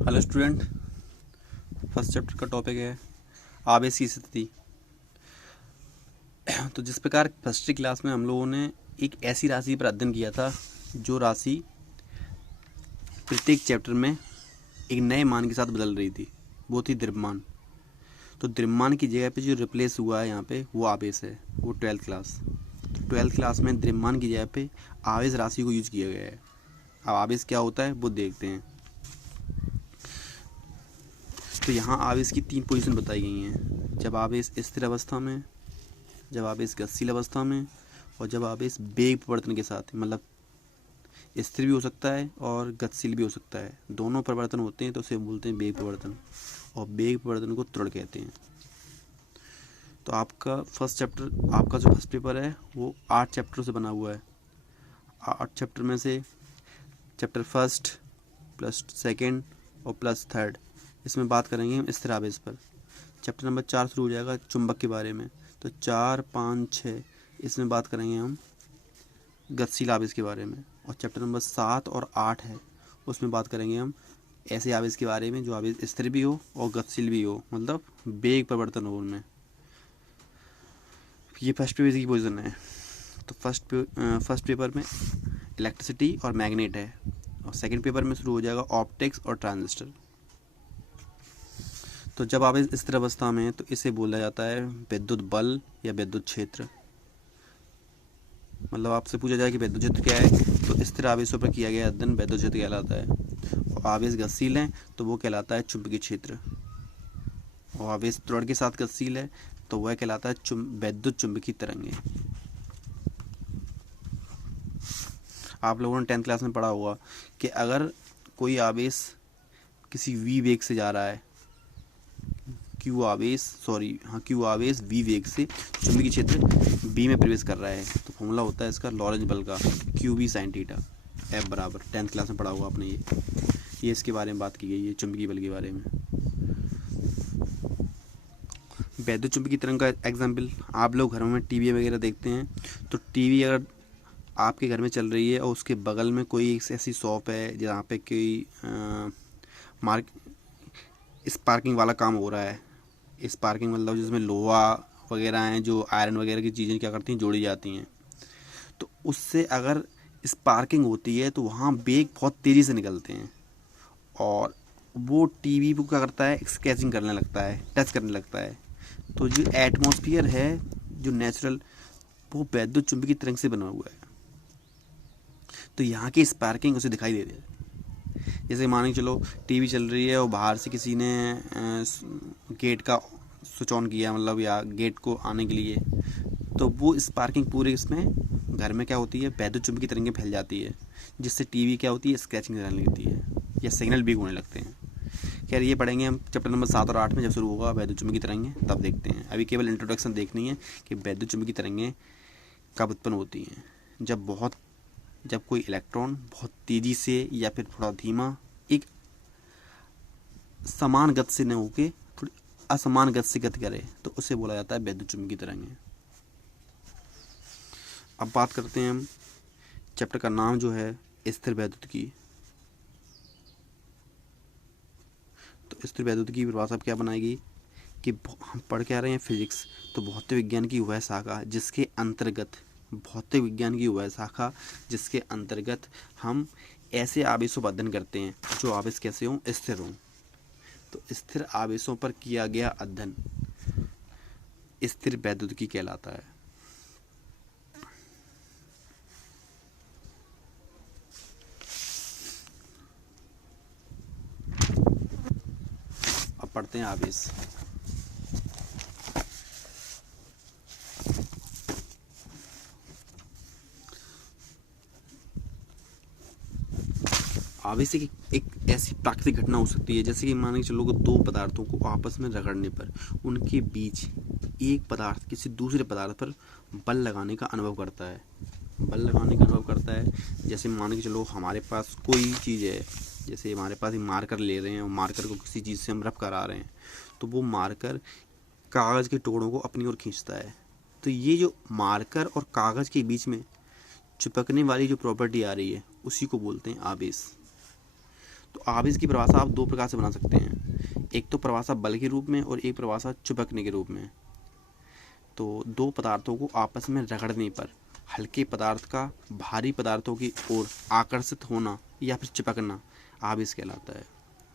Hello student. First chapter का topic है आवेश की स्थिति। तो जिस प्रकार फर्स्ट क्लास में हम लोगों ने एक ऐसी राशि पर अध्ययन किया था जो राशि प्रत्येक चैप्टर में एक नए मान के साथ बदल रही थी, वो थी द्रव्यमान। तो द्रव्यमान की जगह पे जो रिप्लेस हुआ है यहाँ पे वो आवेश है, वो 12th क्लास। तो 12th क्लास में द्रव्यमान की जगह पे आवेश राशि को यूज किया गया है। अब आवेश क्या होता है वो देखते हैं। तो यहाँ आवेश की 3 पोजीशन बताई गई हैं। जब आवेश स्थिर अवस्था में, जब आवेश गतिशील अवस्था में, और जब आवेश वेग परिवर्तन के साथ, मतलब स्थिर भी हो सकता है और गतिशील भी हो सकता है, दोनों परिवर्तन होते हैं तो उसे बोलते हैं वेग परिवर्तन, और वेग परिवर्तन को त्वरण कहते हैं। तो आपका फर्स्ट चैप्टर, आपका जो फर्स्ट पेपर है वो 8 चैप्टरों से बना हुआ है। 8 चैप्टर में से चैप्टर फर्स्ट प्लस सेकेंड और प्लस थर्ड, इसमें बात करेंगे हम स्थिर आवेश पर। चैप्टर नंबर 4 शुरू हो जाएगा चुंबक के बारे में। तो 4, 5, 6 इसमें बात करेंगे हम गतिशील आवेश के बारे में। और चैप्टर नंबर 7 और 8 है, उसमें बात करेंगे हम ऐसे आवेश के बारे में जो आवेश स्थिर भी हो और गतिशील भी हो, मतलब वेग परिवर्तन हो उनमें। ये फर्स्ट पेपर की पोजीशन है। तो फर्स्ट पेपर में इलेक्ट्रिसिटी और मैग्नेट है, और सेकंड पेपर में शुरू हो जाएगा ऑप्टिक्स और ट्रांजिस्टर। तो जब आवेश स्थिर अवस्था में है तो इसे बोला जाता है विद्युत बल या विद्युत क्षेत्र। मतलब आपसे पूछा जाए कि विद्युत क्षेत्र क्या है, तो स्थिर आवेशों पर किया गया अध्ययन विद्युत क्षेत्र कहलाता है। और आवेश गतिशील है तो वो कहलाता है चुंबकीय क्षेत्र। और आवेश त्वरण के साथ गतिशील है तो वह कहलाता है विद्युत चुंबकीय तरंगें। आप लोगों ने 10th क्लास में पढ़ा होगा कि अगर कोई आवेश किसी v वेग से जा रहा है, क्यू आवेश v वेग से चुंबकीय क्षेत्र b में प्रवेश कर रहा है, तो फॉर्मूला होता है इसका लॉरेंज बल का, Q B sine theta F बराबर। 10th क्लास में पढ़ा होगा आपने ये इसके बारे में बात की गई है, चुंबकीय बल के बारे में। वैद्युत चुंबकीय तरंग का एग्जाम्पल, आप लोग घरों में टीवी वगैरह देखते हैं, तो टीवी अगर आपके घर में चल रही है और उसके बगल में कोई ऐसी शॉप है जहाँ पे कोई स्पार्किंग वाला काम हो रहा है। स्पार्किंग मतलब जिसमें लोहा वगैरह हैं, जो आयरन वगैरह की चीज़ें क्या करती हैं, जोड़ी जाती हैं। तो उससे अगर स्पार्किंग होती है तो वहाँ वेग बहुत तेज़ी से निकलते हैं, और वो टीवी को क्या करता है, स्केचिंग करने लगता है, टच करने लगता है। तो जो एटमॉस्फेयर है जो नेचुरल, वो वैद्युत चुंबकीय तरंग से बना हुआ है। तो यहाँ की स्पार्किंग उसे दिखाई दे रही है। जैसे मान के चलो टीवी चल रही है और बाहर से किसी ने गेट का स्विच ऑन किया, मतलब या गेट को आने के लिए, तो वो स्पार्किंग पूरे इसमें घर में क्या होती है, वैद्युत चुंबकीय तरंगें फैल जाती है, जिससे टीवी क्या होती है, स्क्रैचिंग करने लगती है या सिग्नल वीक होने लगते हैं। खैर ये पढ़ेंगे हम चैप्टर नंबर 7 और 8 में, जब शुरू होगा वैद्युत चुंबकीय तरंगें तब देखते हैं। अभी केवल इंट्रोडक्शन देखनी है कि वैद्युत चुंबकीय तरंगें कब उत्पन्न होती हैं। जब कोई इलेक्ट्रॉन बहुत तेज़ी से या फिर थोड़ा धीमा, एक समान गति से न होके थोड़ी असमान गति से गति करे, तो उसे बोला जाता है वैद्युत चुंबकीय तरंगें। अब बात करते हैं हम, चैप्टर का नाम जो है स्थिर वैद्युतिकी। तो स्थिर वैद्युतिकी की परिभाषा क्या बनाएगी कि हम पढ़ के आ रहे हैं फिजिक्स, तो भौतिक विज्ञान की वह शाखा जिसके अंतर्गत, भौतिक विज्ञान की वह शाखा जिसके अंतर्गत हम ऐसे आवेशों पर अध्ययन करते हैं जो आवेश कैसे हों, स्थिर हों। तो स्थिर आवेशों पर किया गया अध्ययन स्थिर वैद्युतिकी कहलाता है। अब पढ़ते हैं आवेश। आवेश एक ऐसी प्राकृतिक घटना हो सकती है, जैसे कि मान के चलो दो पदार्थों को आपस में रगड़ने पर उनके बीच एक पदार्थ किसी दूसरे पदार्थ पर बल लगाने का अनुभव करता है। बल लगाने का अनुभव करता है, जैसे मान के चलो हमारे पास कोई चीज़ है, जैसे हमारे पास एक मार्कर ले रहे हैं और मार्कर को किसी चीज़ से हम रफ करा रहे हैं, तो वो मार्कर कागज़ के टुकड़ों को अपनी ओर खींचता है। तो ये जो मार्कर और कागज़ के बीच में चिपकने वाली जो प्रॉपर्टी आ रही है उसी को बोलते हैं आवेश। तो आवेश की परिभाषा आप दो प्रकार से बना सकते हैं, एक तो परिभाषा बल के रूप में और एक परिभाषा चिपकने के रूप में। तो दो पदार्थों को आपस में रगड़ने पर हल्के पदार्थ का भारी पदार्थों की ओर आकर्षित होना या फिर चिपकना आवेश कहलाता है।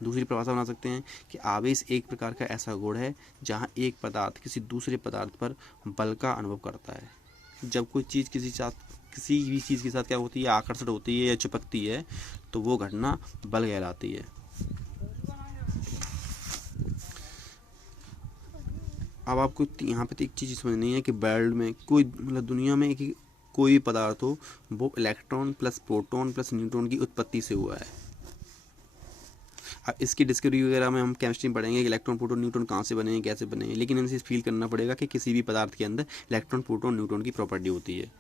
दूसरी परिभाषा बना सकते हैं कि आवेश एक प्रकार का ऐसा गुण है जहाँ एक पदार्थ किसी दूसरे पदार्थ पर बल का अनुभव करता है। जब कोई चीज़ किसी भी चीज़ के साथ क्या होती है, आकर्षित होती है या चिपकती है, तो वो घटना बल कहलाती है। अब आपको यहाँ पे तो एक चीज़ समझनी है कि वर्ल्ड में कोई मतलब दुनिया में कोई पदार्थ हो, वो electron plus proton plus neutron की उत्पत्ति से हुआ है। अब इसकी डिस्कवरी वगैरह में हम केमिस्ट्री में पढ़ेंगे कि इलेक्ट्रॉन प्रोटॉन न्यूट्रॉन कहाँ से बने हैं, कैसे बने हैं, लेकिन इनसे फील करना पड़ेगा कि किसी भी पदार्थ के अंदर इलेक्ट्रॉन प्रोटॉन न्यूट्रॉन की प्रॉपर्टी होती है।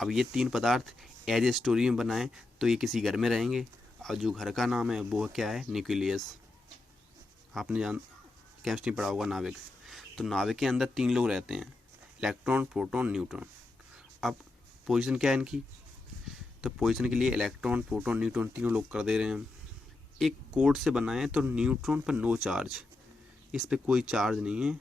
अब ये तीन पदार्थ एज ए स्टोरी में बनाए तो ये किसी घर में रहेंगे, और जो घर का नाम है वो क्या है, न्यूक्लियस। आपने केमिस्ट्री पढ़ा होगा नाविक। तो नाविक के अंदर तीन लोग रहते हैं, इलेक्ट्रॉन प्रोटॉन न्यूट्रॉन। अब पोजीशन क्या है इनकी, तो पोजीशन के लिए इलेक्ट्रॉन प्रोटॉन न्यूट्रॉन तीनों लोग कर दे रहे हैं। एक कोड से बनाए तो न्यूट्रॉन पर नो चार्ज, इस पे कोई चार्ज नहीं है,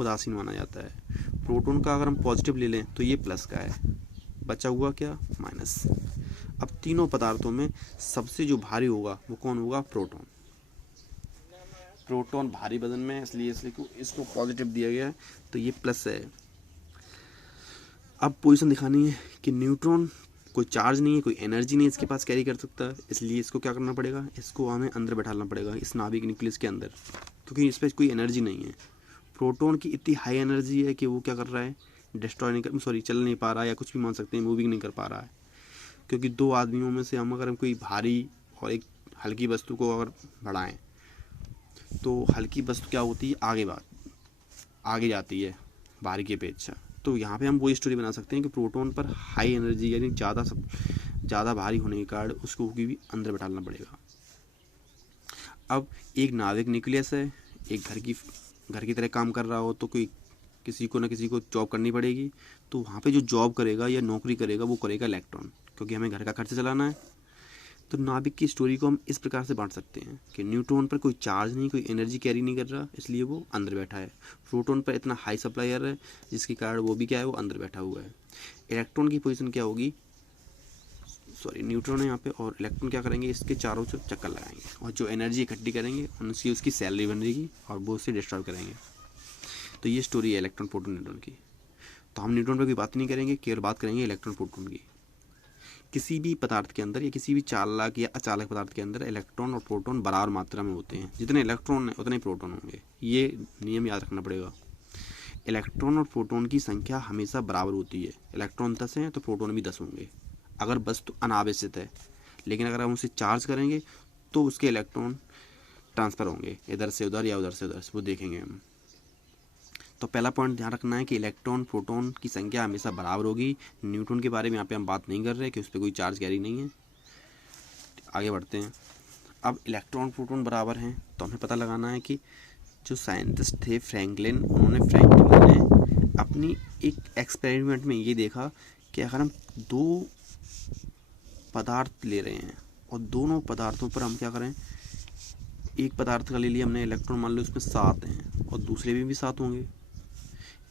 उदासीन माना जाता है। प्रोटॉन का अगर हम पॉजिटिव ले लें तो ये प्लस का है, बचा हुआ क्या, माइनस। अब तीनों पदार्थों में सबसे जो भारी होगा वो कौन होगा, प्रोटॉन। प्रोटॉन भारी वजन में, इसलिए इसको पॉजिटिव दिया गया है, तो ये प्लस है। अब पोजीशन दिखानी है कि न्यूट्रॉन कोई चार्ज नहीं है, कोई एनर्जी नहीं इसके पास कैरी कर सकता है, इसलिए इसको क्या करना पड़ेगा, इसको हमें अंदर बैठाना पड़ेगा इस नाभिक न्यूक्लियस के अंदर, क्योंकि इस पर कोई एनर्जी नहीं है। प्रोटॉन की इतनी हाई एनर्जी है कि वो क्या कर रहा है, डिस्ट्रॉय नहीं कर, सॉरी चल नहीं पा रहा है, या कुछ भी मान सकते हैं, मूविंग नहीं कर पा रहा है। क्योंकि दो आदमियों में से हम कोई भारी और एक हल्की वस्तु को अगर बढ़ाएं तो हल्की वस्तु क्या होती है, आगे जाती है भारी की अपेक्षा। तो यहाँ पे हम वो स्टोरी बना सकते हैं कि प्रोटॉन पर हाई एनर्जी यानी ज़्यादा भारी होने के कारण उसको भी अंदर बैठाना पड़ेगा। अब एक नाविक न्यूक्लियस है, एक घर की तरह काम कर रहा हो, तो किसी को जॉब करनी पड़ेगी। तो वहाँ पे जो जॉब करेगा या नौकरी करेगा वो करेगा इलेक्ट्रॉन, क्योंकि हमें घर का खर्च चलाना है। तो नाभिक की स्टोरी को हम इस प्रकार से बांट सकते हैं कि न्यूट्रॉन पर कोई चार्ज नहीं, कोई एनर्जी कैरी नहीं कर रहा, इसलिए वो अंदर बैठा है। प्रोटॉन पर इतना हाई सप्लायर है जिसके कारण वो भी क्या है, वो अंदर बैठा हुआ है। इलेक्ट्रॉन की पोजीशन क्या होगी, सॉरी न्यूट्रॉन है यहाँ पे, और इलेक्ट्रॉन क्या करेंगे, इसके चारों से चक्कर लगाएंगे और जो एनर्जी इकट्ठी करेंगे उसकी सैलरी बनेगी और वो उसे डिस्ट्रॉय करेंगे। तो ये स्टोरी है इलेक्ट्रॉन प्रोटॉन न्यूट्रॉन की। तो हम न्यूट्रॉन पर कोई बात नहीं करेंगे, केवल बात करेंगे इलेक्ट्रॉन प्रोटॉन की। किसी भी पदार्थ के अंदर या किसी भी चालक या अचालक पदार्थ के अंदर इलेक्ट्रॉन और प्रोटॉन बराबर मात्रा में होते हैं। जितने इलेक्ट्रॉन हैं उतने प्रोटॉन होंगे, ये नियम याद रखना पड़ेगा। इलेक्ट्रॉन और प्रोटॉन की संख्या हमेशा बराबर होती है। इलेक्ट्रॉन 10 हैं तो प्रोटॉन भी 10 होंगे, अगर वस्तु अनावेशित है। लेकिन अगर हम उसे चार्ज करेंगे तो उसके इलेक्ट्रॉन ट्रांसफ़र होंगे इधर से उधर या उधर से उधर, वो देखेंगे हम। तो पहला पॉइंट ध्यान रखना है कि इलेक्ट्रॉन प्रोटॉन की संख्या हमेशा बराबर होगी। न्यूट्रॉन के बारे में यहाँ पे हम बात नहीं कर रहे कि उस पर कोई चार्ज कैरी नहीं है। आगे बढ़ते हैं। अब इलेक्ट्रॉन प्रोटॉन बराबर हैं तो हमें पता लगाना है कि जो साइंटिस्ट थे फ्रैंकलिन ने अपनी एक एक्सपेरिमेंट में ये देखा कि अगर हम दो पदार्थ ले रहे हैं और दोनों पदार्थों पर हम क्या करें, एक पदार्थ का ले लिया हमने इलेक्ट्रॉन, मान लो इसमें 7 हैं और दूसरे में भी 7 होंगे।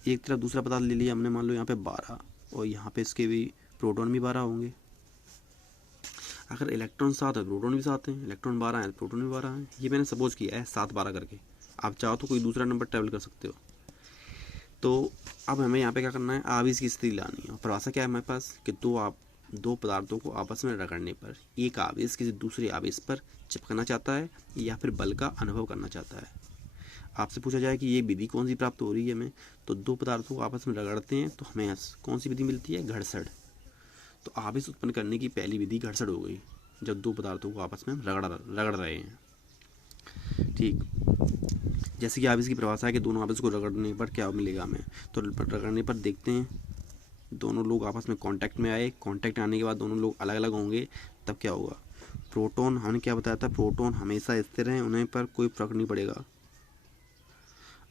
एक तरफ दूसरा पदार्थ ले लिया हमने, मान लो यहाँ पे 12 और यहाँ पे इसके भी प्रोटॉन भी 12 होंगे। अगर इलेक्ट्रॉन 7 है प्रोटॉन भी 7 हैं, इलेक्ट्रॉन 12 है प्रोटॉन भी 12 हैं। ये मैंने सपोज किया है 7-12 करके, आप चाहो तो कोई दूसरा नंबर ट्रेवल कर सकते हो। तो अब हमें यहाँ पे क्या करना है, आवेश की स्थिति लानी है। और परिभाषा क्या है हमारे पास कि दो पदार्थों को आपस में रगड़ने पर एक आवेश किसी दूसरे आवेश पर चिपकना चाहता है या फिर बल का अनुभव करना चाहता है। आपसे पूछा जाए कि ये विधि कौन सी प्राप्त हो रही है हमें, तो दो पदार्थों को आपस में रगड़ते हैं तो हमें कौन सी विधि मिलती है, घर्षण। तो आवेश उत्पन्न करने की पहली विधि घर्षण हो गई, जब दो पदार्थों को आपस में रगड़ रहे हैं। ठीक, जैसे कि आवेश की परिभाषा है कि दोनों आवेश को रगड़ने पर क्या मिलेगा हमें, तो रगड़ने पर देखते हैं दोनों लोग आपस में कांटेक्ट में आए, कांटेक्ट आने के बाद दोनों लोग अलग अलग होंगे, तब क्या होगा, प्रोटॉन, हमने क्या बताया था, प्रोटॉन हमेशा स्थिर हैं, उन्हें पर कोई फर्क नहीं पड़ेगा।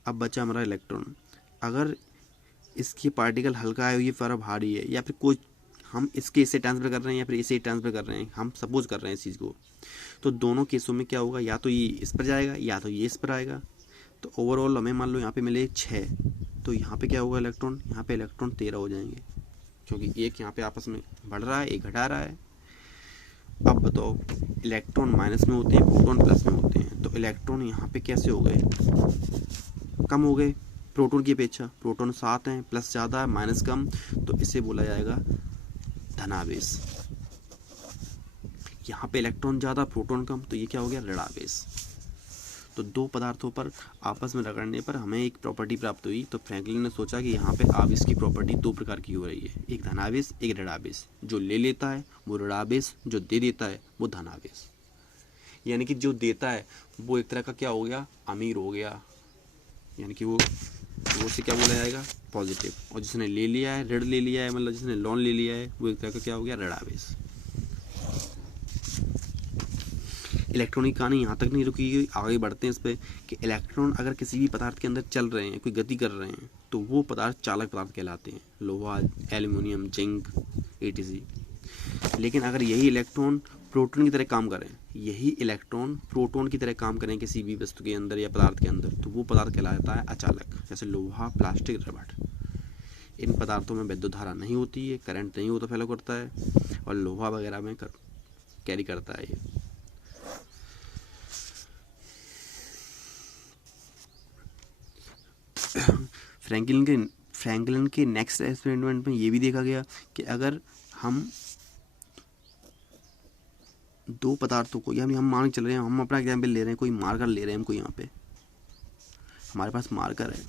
अब बचा हमारा इलेक्ट्रॉन, अगर इसकी पार्टिकल हल्का है, ये पर भारी है, या फिर कोई हम इसके इससे ट्रांसफ़र कर रहे हैं या फिर इसे ट्रांसफ़र कर रहे हैं, हम सपोज कर रहे हैं इस चीज़ को, तो दोनों केसों में क्या होगा, या तो ये इस पर जाएगा या तो ये इस पर आएगा। तो ओवरऑल हमें मान लो यहाँ पे मिले 6, तो यहाँ पे क्या होगा इलेक्ट्रॉन, यहाँ पे इलेक्ट्रॉन 13 हो जाएंगे, क्योंकि एक यहाँ पे आपस में बढ़ रहा है, एक घटा रहा है। अब बताओ, इलेक्ट्रॉन माइनस में होते हैं, प्रोटॉन प्लस में होते हैं, तो इलेक्ट्रॉन यहाँ पे कैसे हो गए, कम हो गए प्रोटॉन की अपेक्षा। प्रोटॉन 7 हैं, प्लस ज़्यादा है, माइनस कम, तो इसे बोला जाएगा धनावेश। यहाँ पे इलेक्ट्रॉन ज़्यादा, प्रोटॉन कम, तो ये क्या हो गया, ऋणावेश। तो दो पदार्थों पर आपस में रगड़ने पर हमें एक प्रॉपर्टी प्राप्त हुई। तो फ्रैंकलिन ने सोचा कि यहाँ पे आवेश की प्रॉपर्टी दो प्रकार की हो रही है, एक धनावेश, एक ऋणावेश। जो ले लेता है वो ऋणावेश, जो दे देता है वो धनावेश। यानी कि जो देता है वो एक तरह का क्या हो गया, अमीर हो गया, यानी कि वो उसे क्या बोला जाएगा, पॉजिटिव। और जिसने ले लिया है, ऋण ले लिया है, मतलब जिसने लोन ले लिया है, वो एक तरह का क्या हो गया, ऋणावेश। इलेक्ट्रॉन की कहानी यहाँ तक नहीं रुकी हुई, आगे बढ़ते हैं इस पर कि इलेक्ट्रॉन अगर किसी भी पदार्थ के अंदर चल रहे हैं, कोई गति कर रहे हैं, तो वो पदार्थ चालक पदार्थ कहलाते हैं, लोहा, एल्युमिनियम, जिंक, etc। लेकिन अगर यही इलेक्ट्रॉन प्रोटॉन की तरह काम करें, यही इलेक्ट्रॉन प्रोटॉन की तरह काम करें किसी भी वस्तु के अंदर या पदार्थ के अंदर, तो वो पदार्थ कहलाता है अचालक, जैसे लोहा, प्लास्टिक, रबड़। इन पदार्थों में विद्युत धारा नहीं होती है, करंट नहीं होता, फैलो करता है, और लोहा वगैरह में कैरी करता है ये। फ्रैंकलिन के नेक्स्ट एक्सपेरिमेंट में ये भी देखा गया कि अगर हम दो पदार्थों को, यानी हम मान के चल रहे हैं, हम अपना एग्जाम्पल ले रहे हैं, कोई मार्कर ले रहे हैं हमको, यहाँ पे हमारे पास मार्कर है,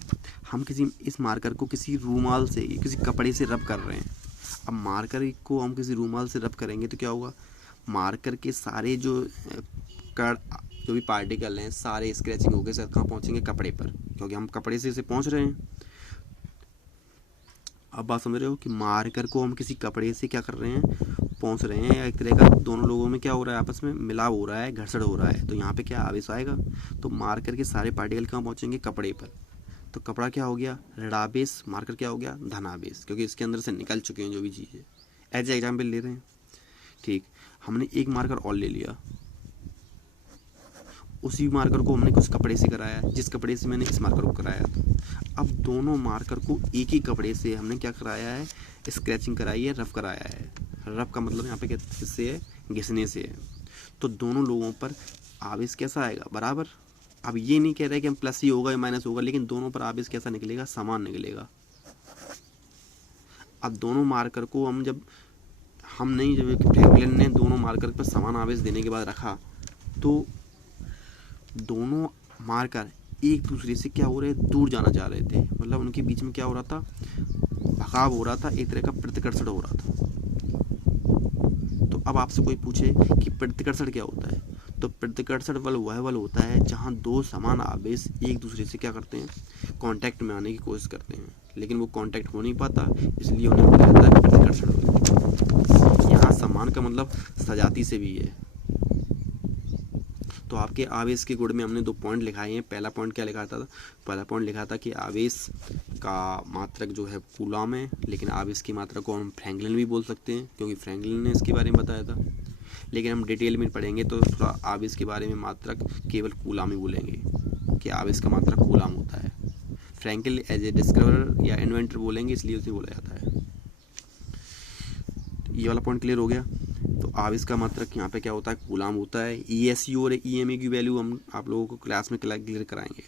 हम इस मार्कर को किसी रूमाल से, किसी कपड़े से रब कर रहे हैं। अब मार्कर को हम किसी रूमाल से रब करेंगे तो क्या होगा, मार्कर के सारे जो भी पार्टिकल हैं, सारे स्क्रैचिंग होकर सर कहाँ पहुँचेंगे, कपड़े पर, क्योंकि हम कपड़े से इसे पहुँच रहे हैं। अब बात समझ रहे हो कि मार्कर को हम किसी कपड़े से क्या कर रहे हैं, पहुँच रहे हैं, या एक तरह का दोनों लोगों में क्या हो रहा है, आपस में मिलाव हो रहा है, घर्षण हो रहा है। तो यहाँ पे क्या आवेश आएगा, तो मार्कर के सारे पार्टिकल कहाँ पहुँचेंगे, कपड़े पर। तो कपड़ा क्या हो गया, ऋणावेश, मार्कर क्या हो गया, धनावेश, क्योंकि इसके अंदर से निकल चुके हैं जो भी चीज़ है। एज एग्जाम्पल ले रहे हैं, ठीक। हमने एक मार्कर और ले लिया, उसी मार्कर को हमने कुछ कपड़े से कराया, जिस कपड़े से मैंने इस मार्कर को कराया था। अब दोनों मार्कर को एक ही कपड़े से हमने क्या कराया है, स्क्रैचिंग कराई है, रफ कराया है। रफ का मतलब यहाँ पे किससे है, घिसने से है। तो दोनों लोगों पर आवेश कैसा आएगा, बराबर। अब ये नहीं कह रहे कि हम प्लस ही होगा या माइनस होगा, लेकिन दोनों पर आवेश कैसा निकलेगा, समान निकलेगा। अब दोनों मार्कर को हम जब फ्रैंकलिन ने दोनों मार्कर पर समान आवेश देने के बाद रखा, तो दोनों मार्कर एक दूसरे से क्या हो रहे, दूर जाना चाह रहे थे, मतलब उनके बीच में क्या हो रहा था, भगाव हो रहा था, एक तरह का प्रतिकर्षण हो रहा था। तो अब आपसे कोई पूछे कि प्रतिकर्षण क्या होता है, तो प्रतिकर्षण बल वह बल होता है जहां दो समान आवेश एक दूसरे से क्या करते हैं, कांटेक्ट में आने की कोशिश करते हैं, लेकिन वो कांटेक्ट हो नहीं पाता, इसलिए उन्हें बोला जाता है प्रतिकर्षण बल। यहाँ समान का मतलब सजाती से भी है। तो आपके आवेश के गुण में हमने 2 पॉइंट लिखाए हैं। पहला पॉइंट क्या लिखा था, पहला पॉइंट लिखा था कि आवेश का मात्रक जो है कूलम है, लेकिन आवेश की मात्रा को हम फ्रैंकलिन भी बोल सकते हैं, क्योंकि फ्रैंकलिन ने इसके बारे में बताया था। लेकिन हम डिटेल में पढ़ेंगे तो थोड़ा आवेश के बारे में मात्रक केवल कूलम ही बोलेंगे कि आवेश का मात्रक कूलम होता है। फ्रैंकलिन एज ए डिस्कवरर या इन्वेंटर बोलेंगे, इसलिए उसे बोला जाता है। ये वाला पॉइंट क्लियर हो गया। तो आवेश का मात्रक यहाँ पे क्या होता है, कूलम होता है। ESU और EMA की वैल्यू हम आप लोगों को क्लास में क्लियर कराएंगे।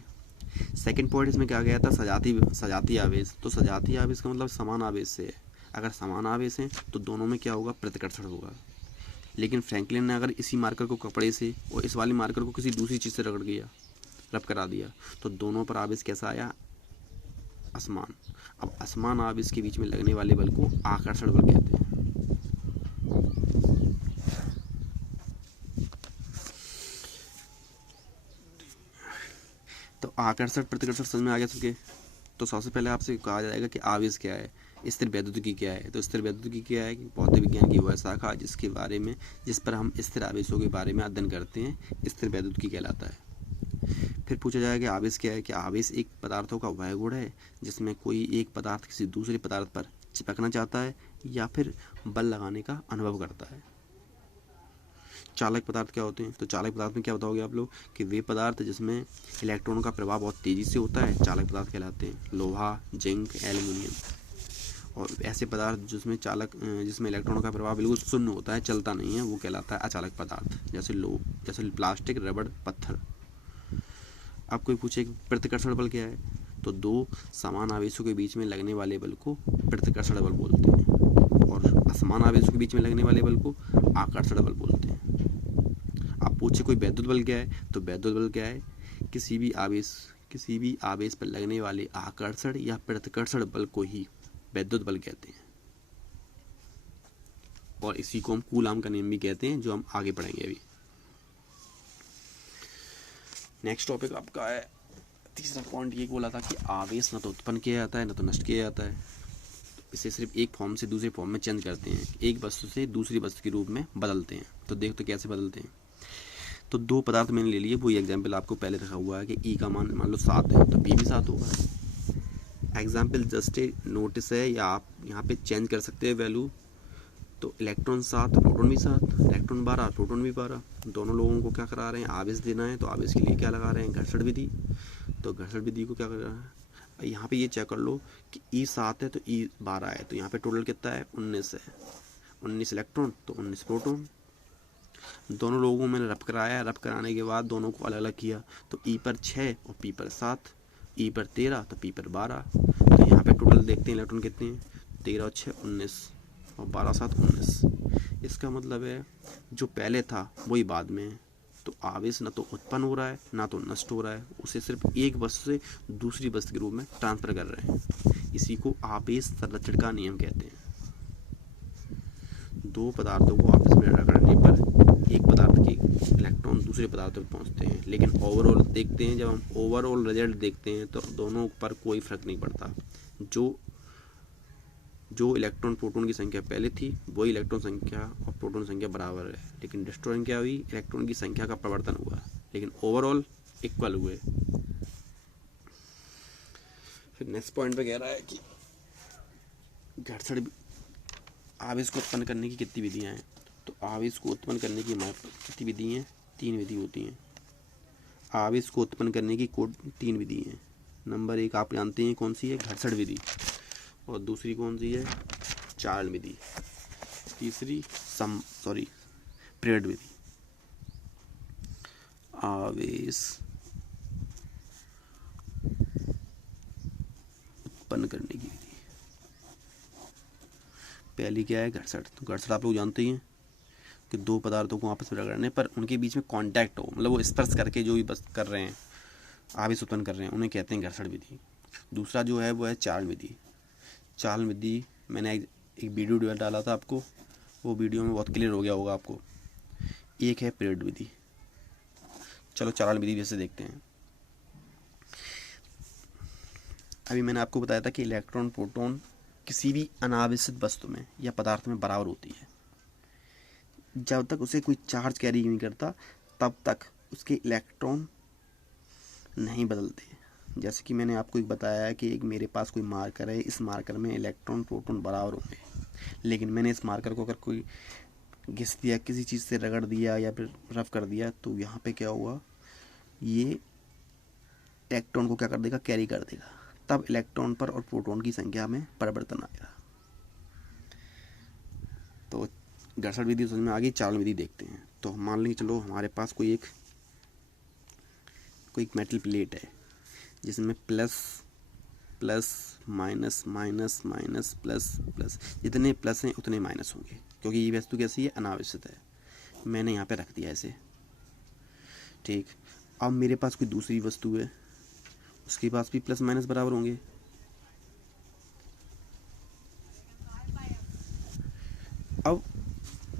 सेकंड पॉइंट इसमें क्या गया था, सजाती आवेश। तो सजाती आवेश का मतलब समान आवेश से है। अगर समान आवेश हैं तो दोनों में क्या होगा, प्रतिकर्षण होगा। लेकिन फ्रैंकलिन ने अगर इसी मार्कर को कपड़े से और इस वाली मार्कर को किसी दूसरी चीज़ से रब करा दिया, तो दोनों पर आवेश कैसा आया, असमान। अब असमान आवेश के बीच में लगने वाले बल को आकर्षण बल कहते हैं। तो आकर्षण प्रतिकर्षण समझ में आ गया सबके। तो सबसे पहले आपसे कहा जाएगा कि आवेश क्या है, स्थिर वैद्युतिकी क्या है। तो स्थिर वैद्युतिकी क्या है कि भौतिक विज्ञान की वह शाखा जिस पर हम स्थिर आवेशों के बारे में अध्ययन करते हैं, स्थिर वैद्युतिकी कहलाता है। फिर पूछा जाएगा कि आवेश क्या है, कि आवेश एक पदार्थों का वह गुण है जिसमें कोई एक पदार्थ किसी दूसरे पदार्थ पर चिपकना चाहता है या फिर बल लगाने का अनुभव करता है। चालक पदार्थ क्या होते हैं? तो चालक पदार्थ में क्या बताओगे आप लोग कि वे पदार्थ जिसमें इलेक्ट्रॉनों का प्रभाव बहुत तेज़ी से होता है चालक पदार्थ कहलाते हैं। लोहा, जिंक, एल्युमिनियम। और ऐसे पदार्थ जिसमें इलेक्ट्रॉनों का प्रभाव बिल्कुल शून्य होता है, चलता नहीं है, वो कहलाता है अचालक पदार्थ। जैसे प्लास्टिक, रबड़, पत्थर। अब कोई पूछे कि प्रतिकर्षण बल क्या है, तो दो समान आवेशों के बीच में लगने वाले बल को प्रतिकर्षण बल बोलते हैं और असमान आवेशों के बीच में लगने वाले बल को आकर्षण बल बोलते हैं। आप पूछे कोई वैद्युत बल क्या है, तो वैद्युत बल क्या है? किसी भी आवेश पर लगने वाले आकर्षण या प्रतिकर्षण बल को ही वैद्युत बल कहते हैं। और इसी को हम कूलाम का नियम भी कहते हैं, जो हम आगे पढ़ेंगे अभी। नेक्स्ट टॉपिक आपका है, तीसरा पॉइंट ये बोला था कि आवेश न तो उत्पन्न किया जाता है न तो नष्ट किया जाता है, इसे सिर्फ एक फॉर्म से दूसरे फॉर्म में चेंज करते हैं, एक वस्तु से दूसरी वस्तु के रूप में बदलते हैं। तो देख तो कैसे बदलते हैं। तो दो पदार्थ मैंने ले लिए, वही एग्जाम्पल आपको पहले रखा हुआ है कि ई का मान लो 7 है तो बी भी 7 होगा। एग्जाम्पल जस्ट ए नोटिस है, या आप यहाँ पे चेंज कर सकते हैं वैल्यू। तो इलेक्ट्रॉन 7 प्रोटॉन भी 7, इलेक्ट्रॉन 12 प्रोटॉन भी 12। दोनों लोगों को क्या करा रहे हैं? आवेश देना है, तो आवेश के लिए क्या लगा रहे हैं? घर्षण विधि। तो घर्षण विधि को क्या कर रहा है? यहाँ पे ये चेक कर लो कि ई 7 है तो ई 12 है, तो यहाँ पे टोटल कितना है? 19 है। 19 इलेक्ट्रॉन तो 19 प्रोटॉन। दोनों लोगों को मैंने रब कराया, रब कराने के बाद दोनों को अलग अलग किया, तो ई पर 6 और पी पर 7, ई पर 13 तो पी पर 12। तो यहाँ पे टोटल देखते हैं इलेक्ट्रॉन कितने हैं? 13 और 6 19 और 12 7 19। इसका मतलब है जो पहले था वही बाद में है। तो आवेश न तो उत्पन्न हो रहा है ना तो नष्ट हो रहा है, उसे सिर्फ एक वस्तु से दूसरी वस्तु के रूप में ट्रांसफर कर रहे हैं। इसी को आवेश संरक्षण का नियम कहते हैं। दो पदार्थों को आपस में रगड़ने पर एक पदार्थ के इलेक्ट्रॉन दूसरे पदार्थ तक पहुंचते हैं, लेकिन ओवरऑल देखते हैं, जब हम ओवरऑल रिजल्ट देखते हैं तो दोनों पर कोई फर्क नहीं पड़ता। जो इलेक्ट्रॉन प्रोटॉन की संख्या पहले थी वही इलेक्ट्रॉन संख्या और प्रोटॉन संख्या बराबर है, लेकिन डिस्ट्रॉइंग क्या हुई? इलेक्ट्रॉन की संख्या का परिवर्तन हुआ, लेकिन ओवरऑल इक्वल हुए। फिर नेक्स्ट पॉइंट पे कह रहा है कि घर्षण आवेश को उत्पन्न करने की कितनी विधियां हैं? तो आवेश को उत्पन्न करने की हमारे पास कितनी विधि हैं? 3 विधि होती हैं। आवेश को उत्पन्न करने की 3 विधि हैं। नंबर 1 आप जानते हैं कौन सी है? घर्षण विधि। और दूसरी कौन सी है? चालन विधि। तीसरी प्रेरण विधि। आवेश उत्पन्न करने की विधि पहली क्या है? घर्षण। तो घर्षण आप लोग जानते ही हैं कि दो पदार्थों को आपस में रगड़ने पर उनके बीच में कांटेक्ट हो, मतलब वो स्पर्श करके जो भी बस कर रहे हैं, आवेश उत्पन्न कर रहे हैं, उन्हें कहते हैं घर्षण विधि। दूसरा जो है वो है चालन विधि। चालन विधि मैंने एक वीडियो डाला था आपको, वो वीडियो में बहुत क्लियर हो गया होगा आपको। एक है प्रेरण विधि। चलो चालन विधि जैसे देखते हैं। अभी मैंने आपको बताया था कि इलेक्ट्रॉन प्रोटॉन किसी भी अनावेशित वस्तु में या पदार्थ में बराबर होती है। जब तक उसे कोई चार्ज कैरी नहीं करता तब तक उसके इलेक्ट्रॉन नहीं बदलते। जैसे कि मैंने आपको एक बताया है कि एक मेरे पास कोई मार्कर है, इस मार्कर में इलेक्ट्रॉन प्रोटॉन बराबर होंगे, लेकिन मैंने इस मार्कर को अगर कोई घिस दिया, किसी चीज़ से रगड़ दिया या फिर रफ कर दिया, तो यहाँ पे क्या हुआ? ये इलेक्ट्रॉन को क्या कर देगा? कैरी कर देगा। तब इलेक्ट्रॉन पर और प्रोटॉन की संख्या में परिवर्तन आएगा। तो घर्षण विधि समझ में आ गई। चालन विधि देखते हैं। तो मान लीजिए चलो हमारे पास कोई एक मेटल प्लेट है जिसमें plus plus minus minus minus plus plus, जितने प्लस हैं उतने माइनस होंगे, क्योंकि ये वस्तु कैसी है? अनावेशित है। मैंने यहाँ पे रख दिया ऐसे, ठीक। अब मेरे पास कोई दूसरी वस्तु है, उसके पास भी प्लस माइनस बराबर होंगे। अब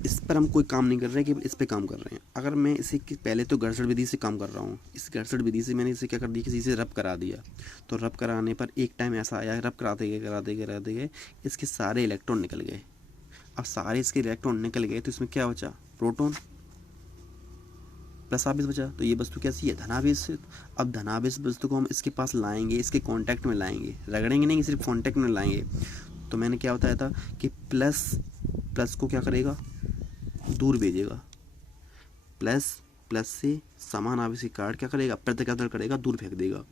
इस पर हम कोई काम नहीं कर रहे हैं, केवल इस पे काम कर रहे हैं। अगर मैं इसे पहले तो घर्षण विधि से काम कर रहा हूँ, इस घर्षण विधि से मैंने इसे क्या कर दिया? किसी से रब करा दिया। तो रब कराने पर एक टाइम ऐसा आया, रब कराते गए इसके सारे इलेक्ट्रॉन निकल गए। अब सारे इसके इलेक्ट्रॉन निकल गए तो इसमें क्या बचा? प्रोटॉन प्लस आवेश बचा। तो ये वस्तु कैसी है? धनावेश। अब धनावेश वस्तु को हम इसके पास लाएंगे, इसके कांटेक्ट में लाएंगे, रगड़ेंगे नहीं, सिर्फ कांटेक्ट में लाएंगे। तो मैंने क्या बताया था कि प्लस प्लस को क्या करेगा, दूर भेजेगा, प्लस प्लस से समान आवेश काट क्या करेगा, प्रतिकर्षण करेगा, दूर फेंक देगा।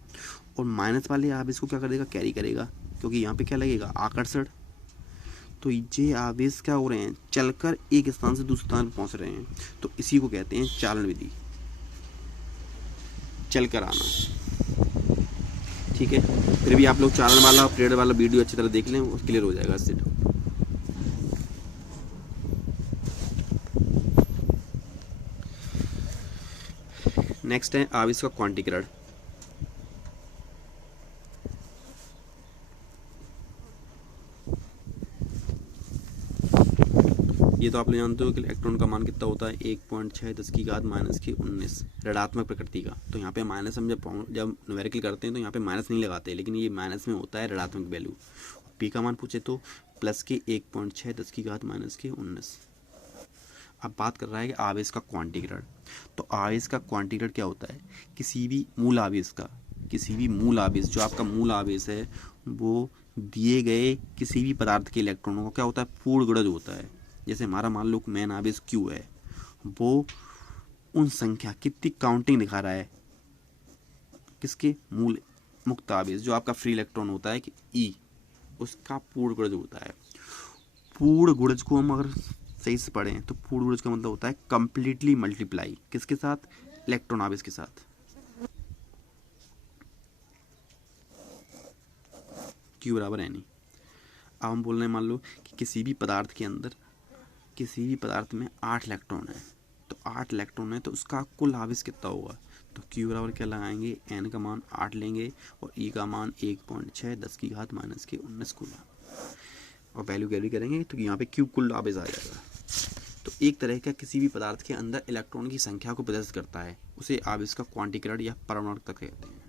और माइनस वाले आवेश को क्या करेगा, कैरी करेगा, क्योंकि यहाँ पे क्या लगेगा, आकर्षण। तो ये आवेश क्या हो रहे हैं, चलकर एक स्थान से दूसरे स्थान पर पहुंच रहे हैं। तो इसी को कहते हैं चालन विधि, चलकर आना। ठीक है, फिर भी आप लोग चालन वाला पीरियड वाला वीडियो अच्छी तरह देख लें, वो क्लियर हो जाएगा इससे। नेक्स्ट है आवेश का क्वांटीकरण। ये तो आप लोग जानते हो कि इलेक्ट्रॉन का मान कितना होता है, 1.6 10 की घात -19 ऋणात्मक प्रकृति का। तो यहाँ पे माइनस हम जब न्यूमेरिकल करते हैं तो यहाँ पे माइनस नहीं लगाते, लेकिन ये माइनस में होता है ऋणात्मक वैल्यू। पी का मान पूछे तो प्लस के 1.6 10 की घात -19। अब बात कर रहा है कि आवेश का क्वांटीकरण। तो आवेश का क्वांटीकरण क्या होता है, किसी भी मूल आवेश का, किसी भी मूल आवेश, जो आपका मूल आवेश है वो दिए गए किसी भी पदार्थ के इलेक्ट्रॉनों का क्या होता है, पूर्ण गुणज होता है। जैसे हमारा मान लो मेन आवेश Q है, वो उन संख्या कितनी काउंटिंग दिखा रहा है, किसके, मूल मुक्त आवेश जो आपका फ्री इलेक्ट्रॉन होता है कि E, उसका पूर्ण गुणज होता है। पूर्ण गुणज को हम अगर सही से पढ़ें तो पूर्ण गुणज का मतलब होता है कंप्लीटली मल्टीप्लाई, किसके साथ, इलेक्ट्रॉन आवेश के साथ। Q बराबर NE। अब हम बोल रहे हैं मान लो कि किसी भी पदार्थ के अंदर, किसी भी पदार्थ में 8 इलेक्ट्रॉन है, तो 8 इलेक्ट्रॉन है तो उसका कुल आवेश कितना होगा। तो Q बराबर क्या लगाएंगे, N का मान 8 लेंगे और E का मान 1.6 10 की घात -19 कूलम, और वैल्यू कैरी करेंगे तो यहाँ पे Q कुल आवेश आ जाएगा। तो एक तरह का किसी भी पदार्थ के अंदर इलेक्ट्रॉन की संख्या को प्रदर्शित करता है, उसे आवेश का क्वांटीकरण या परमाणुकता कहते हैं।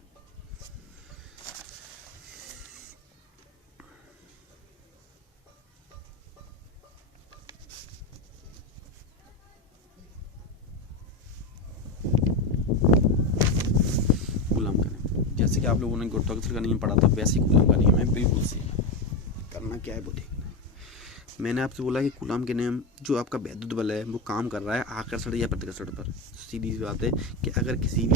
कूलम का नियम, जैसे कि आप लोगों ने गुरुत्वाकर्षण का नियम पढ़ा था, वैसे ही कूलम का नियम है, बिल्कुल सेम। करना क्या है वो देखना। मैंने आपसे बोला कि कूलम के नियम, जो आपका वैद्युत बल है वो काम कर रहा है आकर्षण या प्रतिकर्षण पर। सीधी सी बात है कि अगर किसी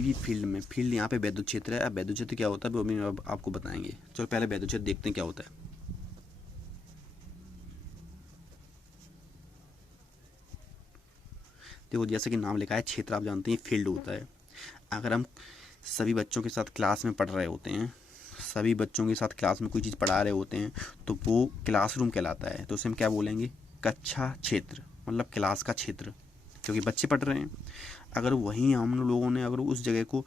भी फील्ड यहाँ पे वैद्युत क्षेत्र है। अब वैद्युत क्षेत्र क्या होता है वो भी अब आपको बताएंगे। चलो पहले वैद्युत क्षेत्र देखते हैं क्या होता है। देखो जैसे कि नाम लिखा है क्षेत्र, आप जानते हैं फील्ड होता है। अगर हम सभी बच्चों के साथ क्लास में पढ़ रहे होते हैं, सभी बच्चों के साथ क्लास में कोई चीज़ पढ़ा रहे होते हैं तो वो क्लासरूम कहलाता है। तो उसे हम क्या बोलेंगे, कक्षा क्षेत्र, मतलब क्लास का क्षेत्र, क्योंकि बच्चे पढ़ रहे हैं। अगर वहीं हम लोगों ने अगर उस जगह को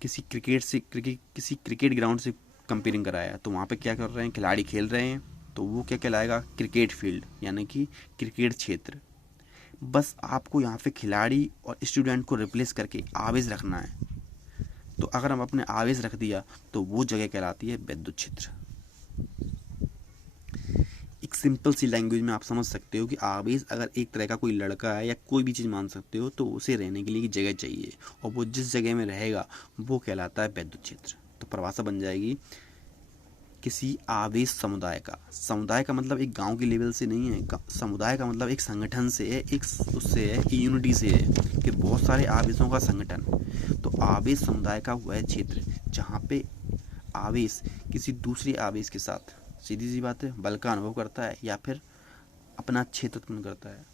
किसी क्रिकेट ग्राउंड से कंपेयरिंग कराया तो वहाँ पे क्या कर रहे हैं, खिलाड़ी खेल रहे हैं, तो वो क्या कहलाएगा, क्रिकेट फील्ड, यानी कि क्रिकेट क्षेत्र। बस आपको यहाँ पे खिलाड़ी और स्टूडेंट को रिप्लेस करके आवेश रखना है। तो अगर हम अपने आवेश रख दिया तो वो जगह कहलाती है वैद्युत क्षेत्र। एक सिंपल सी लैंग्वेज में आप समझ सकते हो कि आवेश अगर एक तरह का कोई लड़का है या कोई भी चीज़ मान सकते हो, तो उसे रहने के लिए जगह चाहिए और वो जिस जगह में रहेगा वो कहलाता है वैद्युत क्षेत्र। तो परिभाषा बन जाएगी किसी आवेश समुदाय का। समुदाय का मतलब एक गांव के लेवल से नहीं है, समुदाय का मतलब एक संगठन से है, एक उससे है, यूनिटी से है कि बहुत सारे आवेशों का संगठन। तो आवेश समुदाय का वह क्षेत्र जहाँ पे आवेश किसी दूसरे आवेश के साथ, सीधी सी बात है, बल का अनुभव करता है या फिर अपना क्षेत्र उत्पन्न करता है।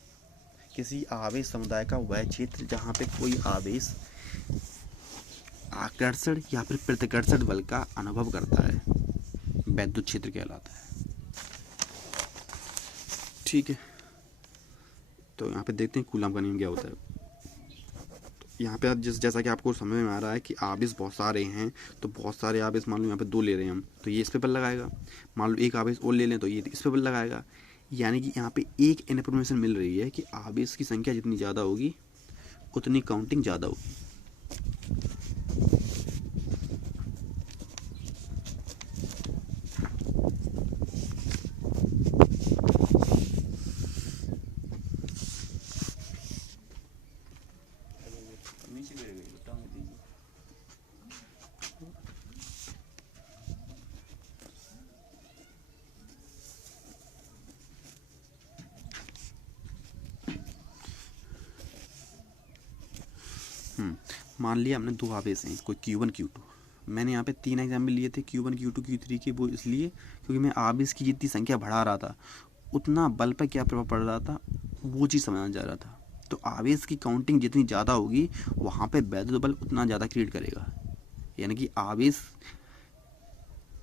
किसी आवेश समुदाय का वह क्षेत्र जहाँ पे कोई आवेश आकर्षण या फिर प्रतिकर्षण बल का अनुभव करता है, वैद्युत क्षेत्र कहलाता है। ठीक है, तो यहाँ पे देखते हैं कूलम का नियम क्या होता है। तो यहाँ पे जैसा कि आपको समझ में आ रहा है कि आवेश बहुत सारे हैं, तो बहुत सारे आवेश मान लो यहाँ पे 2 ले रहे हैं हम, तो ये इस पे बल लगाएगा। मान लो एक आवेश और ले लें तो ये इस पे बल लगाएगा। यानी कि यहाँ पे एक इन्फॉर्मेशन मिल रही है कि आवेश की संख्या जितनी ज़्यादा होगी उतनी काउंटिंग ज़्यादा होगी। मान लिया हमने दो आवेश हैं, कोई Q1 Q2। मैंने यहाँ पे 3 एग्जाम्पल लिए थे Q1 Q2 Q3 के, वो इसलिए क्योंकि मैं आवेश की जितनी संख्या बढ़ा रहा था उतना बल पर क्या प्रभाव पड़ रहा था वो चीज़ समझना चाह रहा था। तो आवेश की काउंटिंग जितनी ज़्यादा होगी वहाँ पे वैद्युत बल उतना ज़्यादा क्रिएट करेगा, यानी कि आवेश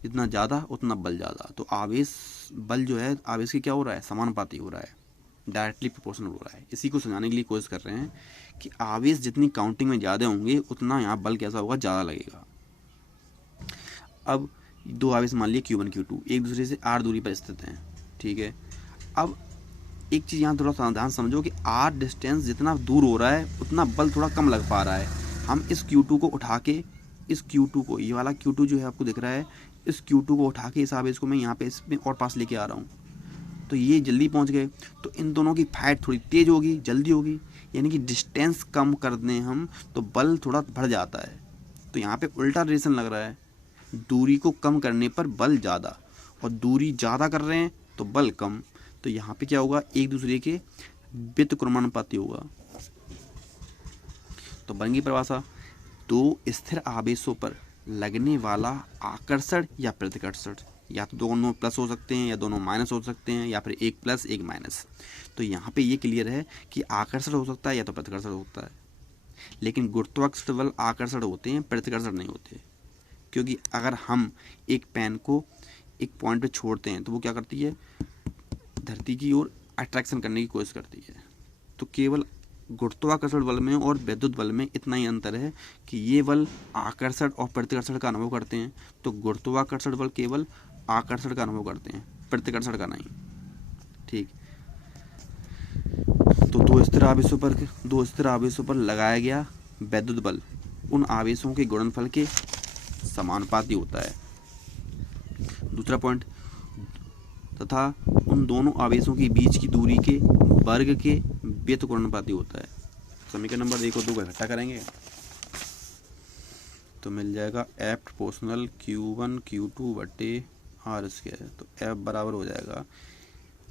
जितना ज़्यादा उतना बल ज़्यादा। तो आवेश बल जो है आवेश की क्या हो रहा है, समानुपाती हो रहा है, डायरेक्टली प्रोपोर्शनल हो रहा है। इसी को समझाने के लिए कोशिश कर रहे हैं कि आवेश जितनी काउंटिंग में ज़्यादा होंगे उतना यहाँ बल कैसा होगा, ज़्यादा लगेगा। अब दो आवेश मान लिए Q1 Q2 एक दूसरे से r दूरी पर स्थित हैं, ठीक है। अब एक चीज़ यहाँ थोड़ा सावधान समझो कि r डिस्टेंस जितना दूर हो रहा है उतना बल थोड़ा कम लग पा रहा है। हम इस Q2 को उठा के, इस Q2 को, ये वाला Q2 जो है आपको दिख रहा है, इस Q2 को उठा के इस आवेश को मैं यहाँ पे इसमें और पास लेके आ रहा हूँ, तो ये जल्दी पहुँच गए। तो इन दोनों की फाइट थोड़ी तेज़ होगी, जल्दी होगी, यानी कि डिस्टेंस कम कर दें हम तो बल थोड़ा बढ़ जाता है। तो यहाँ पे उल्टा रिलेशन लग रहा है, दूरी को कम करने पर बल ज़्यादा और दूरी ज़्यादा कर रहे हैं तो बल कम। तो यहाँ पे क्या होगा, एक दूसरे के व्युत्क्रमानुपाती होगा। तो बन गई परिभाषा, दो स्थिर आवेशों पर लगने वाला आकर्षण या प्रतिकर्षण, या तो दोनों प्लस हो सकते हैं या दोनों माइनस हो सकते हैं या फिर एक प्लस एक माइनस। तो यहाँ पे ये क्लियर है कि आकर्षण हो सकता है या तो प्रतिकर्षण हो सकता है, लेकिन गुरुत्वाकर्षण बल आकर्षण होते हैं, प्रतिकर्षण नहीं होते। क्योंकि अगर हम एक पेन को एक पॉइंट पे छोड़ते हैं तो वो क्या करती है, धरती की ओर अट्रैक्शन करने की कोशिश करती है। तो केवल गुरुत्वाकर्षण बल में और विद्युत बल में इतना ही अंतर है कि ये बल आकर्षण और प्रतिकर्षण का अनुभव करते हैं, तो गुरुत्वाकर्षण बल केवल आकर्षण का अनुभव करते हैं, प्रतिकर्षण का नहीं, ठीक। तो दो स्थिर आवेशों पर लगाया गया विद्युत बल उन आवेशों के गुणनफल के समानुपाती होता है। दूसरा पॉइंट, तथा उन दोनों आवेशों के बीच की दूरी के वर्ग के व्युत्क्रमानुपाती होता है। समीकरण नंबर 1 और 2 को इकट्ठा करेंगे तो मिल जाएगा F प्रोपोर्शनल Q1 Q2 बटे R स्क्वायर। तो F बराबर हो जाएगा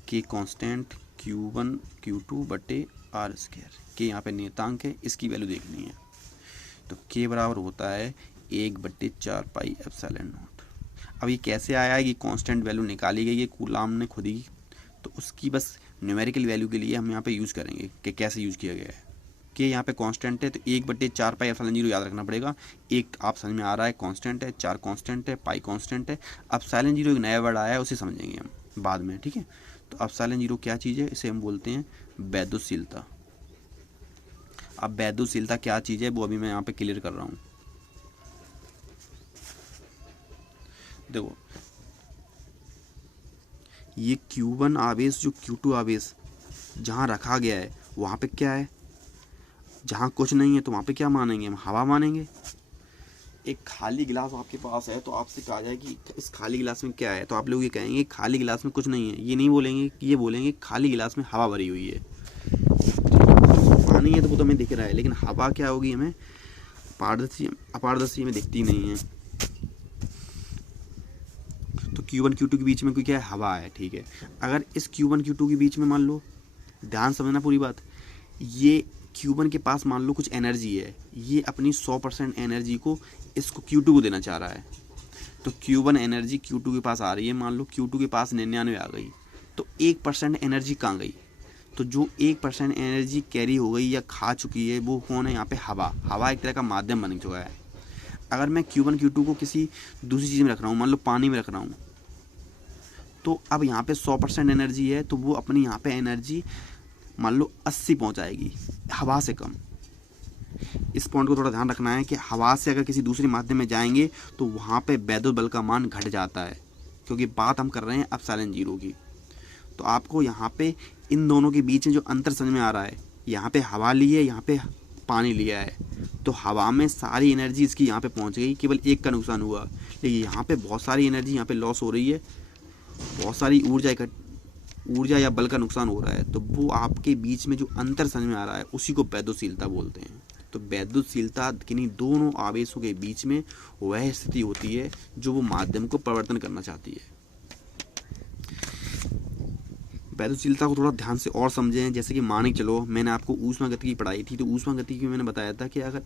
K कांस्टेंट Q1 Q2 बटे R स्क्वायर। K यहाँ पे नियतांक है, इसकी वैल्यू देखनी है। तो K बराबर होता है 1/4 पाई एप्सिलॉन नॉट। अब ये कैसे आया है, ये कांस्टेंट वैल्यू निकाली गई है कूलाम ने खुद ही, तो उसकी बस न्यूमेरिकल वैल्यू के लिए हम यहाँ पे यूज़ करेंगे कि कैसे यूज़ किया गया है। कि यहाँ पे कांस्टेंट है तो 1/4 पाई एप्सिलॉन 0 याद रखना पड़ेगा। एक आप समझ में आ रहा है कांस्टेंट है, 4 कांस्टेंट है, पाई कांस्टेंट है। एप्सिलॉन 0 एक नया वर्ड आया है, उसे समझेंगे हम बाद में, ठीक है। तो एप्सिलॉन 0 क्या चीज़ है, इसे हम बोलते हैं वैद्युतशीलता। अब वैद्युतशीलता क्या चीज़ है वो अभी मैं यहाँ पे क्लियर कर रहा हूँ। देखो ये Q1 आवेश जो Q2 आवेश जहाँ रखा गया है वहाँ पे क्या है, जहाँ कुछ नहीं है तो वहाँ पे क्या मानेंगे हम, हवा मानेंगे। एक खाली गिलास आपके पास है तो आपसे कहा जाए कि इस खाली गिलास में क्या है, तो आप लोग ये कहेंगे खाली गिलास में कुछ नहीं है, ये नहीं बोलेंगे, ये बोलेंगे खाली गिलास में हवा भरी हुई है। पानी है तो वो तो हमें दिख रहा है, लेकिन हवा क्या होगी हमें अपारदर्शी में दिखती नहीं है। तो Q1 Q2 के बीच में कोई क्या है, हवा है, ठीक है। अगर इस Q1 Q2 के बीच में मान लो, ध्यान समझना पूरी बात, ये Q1 के पास मान लो कुछ एनर्जी है, ये अपनी 100% एनर्जी को इसको Q2 को देना चाह रहा है। तो Q1 एनर्जी Q2 के पास आ रही है, मान लो Q2 के पास 99 आ गई, तो 1% एनर्जी कहाँ गई, तो जो 1% एनर्जी कैरी हो गई या खा चुकी है वो कौन है, यहाँ पे हवा। हवा एक तरह का माध्यम बन चुका है। अगर मैं Q1 Q2 को किसी दूसरी चीज़ में रख रहा हूँ, मान लो पानी में रख रहा हूँ, तो अब यहाँ पे 100% एनर्जी है, तो वो अपनी यहाँ पे एनर्जी मान लो 80 पहुँचाएगी, हवा से कम। इस पॉइंट को थोड़ा ध्यान रखना है कि हवा से अगर किसी दूसरे माध्यम में जाएंगे तो वहाँ पे वैद्युत बल का मान घट जाता है, क्योंकि बात हम कर रहे हैं एप्सिलॉन 0 की। तो आपको यहाँ पे इन दोनों के बीच में जो अंतर समझ में आ रहा है, यहाँ पे हवा ली है, यहाँ पे पानी लिया है, तो हवा में सारी एनर्जी इसकी यहाँ पे पहुँच गई, केवल एक का नुकसान हुआ, लेकिन यहाँ पे बहुत सारी एनर्जी यहाँ पे लॉस हो रही है, बहुत सारी ऊर्जा या बल का नुकसान हो रहा है। तो वो आपके बीच में जो अंतर समझ में आ रहा है उसी को वैद्युतशीलता बोलते हैं। तो वैद्युतशीलता किन्हीं दोनों आवेशों के बीच में वह स्थिति होती है जो वो माध्यम को परिवर्तन करना चाहती है। वैद्युतशीलता को थोड़ा ध्यान से और समझें। जैसे कि मान के चलो मैंने आपको ऊष्मागतिकी पढ़ाई थी, तो ऊष्मागतिकी में मैंने बताया था कि अगर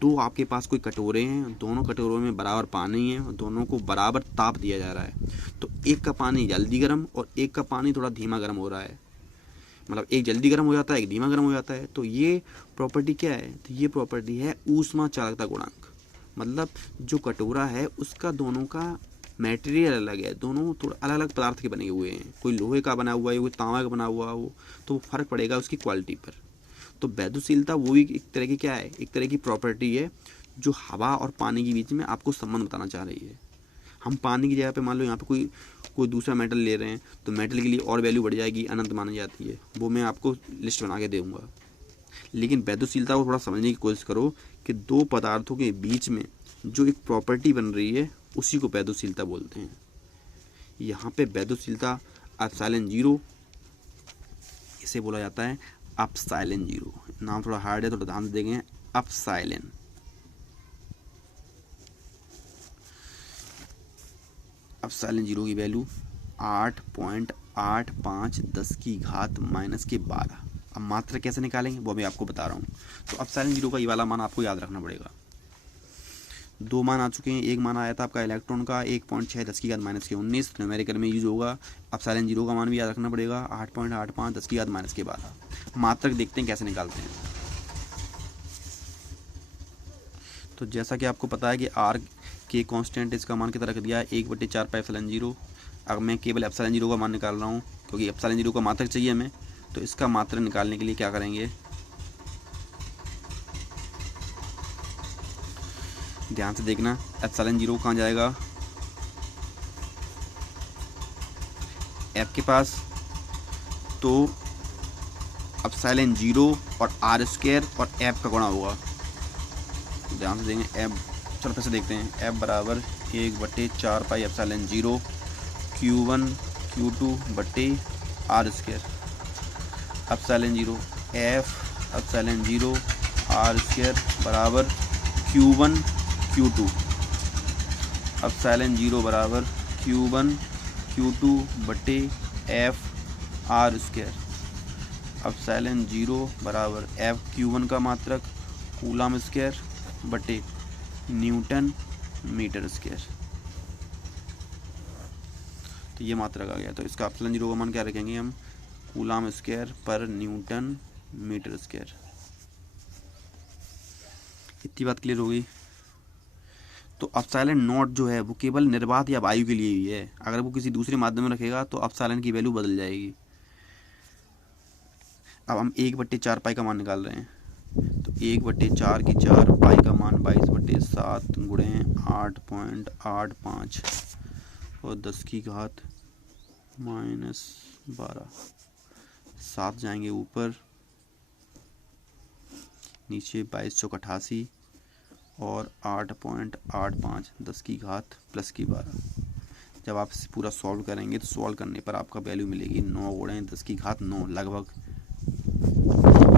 दो आपके पास कोई कटोरे हैं, दोनों कटोरों में बराबर पानी है और दोनों को बराबर ताप दिया जा रहा है। तो एक का पानी जल्दी गर्म और एक का पानी थोड़ा धीमा गर्म हो रहा है, मतलब एक जल्दी गर्म हो जाता है, एक धीमा गर्म हो जाता है। तो ये प्रॉपर्टी क्या है? तो ये प्रॉपर्टी है ऊष्मा चालकता गुणांक। मतलब जो कटोरा है उसका दोनों का मटेरियल अलग है, दोनों थोड़ा अलग अलग पदार्थ के बने हुए हैं, कोई लोहे का बना हुआ है, कोई तांबा का बना हुआ हो, तो फ़र्क पड़ेगा उसकी क्वालिटी पर। तो वैद्युशीलता वो भी एक तरह की क्या है, एक तरह की प्रॉपर्टी है जो हवा और पानी के बीच में आपको संबंध बताना चाह रही है। हम पानी की जगह पे मान लो यहाँ पे कोई कोई दूसरा मेटल ले रहे हैं तो मेटल के लिए और वैल्यू बढ़ जाएगी, अनंत मानी जाती है, वो मैं आपको लिस्ट बना के दूँगा। लेकिन वैद्युशीलता को थोड़ा समझने की कोशिश करो कि दो पदार्थों के बीच में जो एक प्रॉपर्टी बन रही है उसी को वैद्युशीलता बोलते हैं। यहाँ पे वैद्युशीलता एप्सिलॉन जीरो, इसे बोला जाता है एप्सिलॉन जीरो। नाम थोड़ा हार्ड है, थोड़ा ध्यान से देखें। एप्सिलॉन, एप्सिलॉन जीरो की वैल्यू 8.85 10⁻⁻⁻। अब मात्रा कैसे निकालेंगे वो मैं आपको बता रहा हूँ। तो एप्सिलॉन जीरो का ये वाला मान आपको याद रखना पड़ेगा। दो मान आ चुके हैं। एक मान आया था आपका इलेक्ट्रॉन का 1.6 10⁻⁻19 न्यूमेरिकल में यूज होगा। एप्सिलॉन जीरो का मान भी याद रखना पड़ेगा 8.85 10⁻12। मात्रक देखते हैं कैसे निकालते हैं। तो जैसा कि आपको पता है कि आर के कांस्टेंट इसका मान कितना रख दिया है 1/4 पाई एप्सिलॉन जीरो। अब मैं केवल एप्सिलॉन जीरो का मान निकाल रहा हूँ क्योंकि एप्सिलॉन जीरो का मात्रक चाहिए हमें। तो इसका मात्रक निकालने के लिए क्या करेंगे, ध्यान से देखना। एप्सिलॉन जीरो कहाँ जाएगा, एफ के पास, तो एप्सिलॉन जीरो और आर स्क्वायर और एफ का गुणा होगा। ध्यान से देंगे एफ, चलो फिर से देखते हैं। एफ बराबर 1/4 pi epsilon zero Q1 Q2 बट्टे R square. Epsilon zero F epsilon zero R square बराबर Q1 Q2। एप्सिलॉन जीरो बराबर Q1 Q2 बट्टे F R square. Epsilon zero बराबर एफ Q1 का मात्रक कूलम स्क्वायर बटे न्यूटन मीटर स्क्वायर। तो ये मात्रक आ गया। तो इसका एप्सिलॉन जीरो का मान क्या रखेंगे हम, कूलम स्क्वायर पर न्यूटन मीटर स्क्वायर। इतनी बात क्लियर हो गई। तो एप्सिलॉन नॉट जो है वो केवल निर्वात या वायु के लिए ही है। अगर वो किसी दूसरे माध्यम में रखेगा तो एप्सिलॉन की वैल्यू बदल जाएगी। अब हम 1/4 पाई का मान निकाल रहे हैं। तो 1/4 की 4 पाई का मान 22/7 गुणे 8.85 और 10⁻⁻12। 7 जाएंगे ऊपर, नीचे 2288 और 8.85 10⁻+12। जब आप इसे पूरा सॉल्व करेंगे तो सॉल्व करने पर आपका वैल्यू मिलेगी 9 गुणे 10⁻9 लगभग।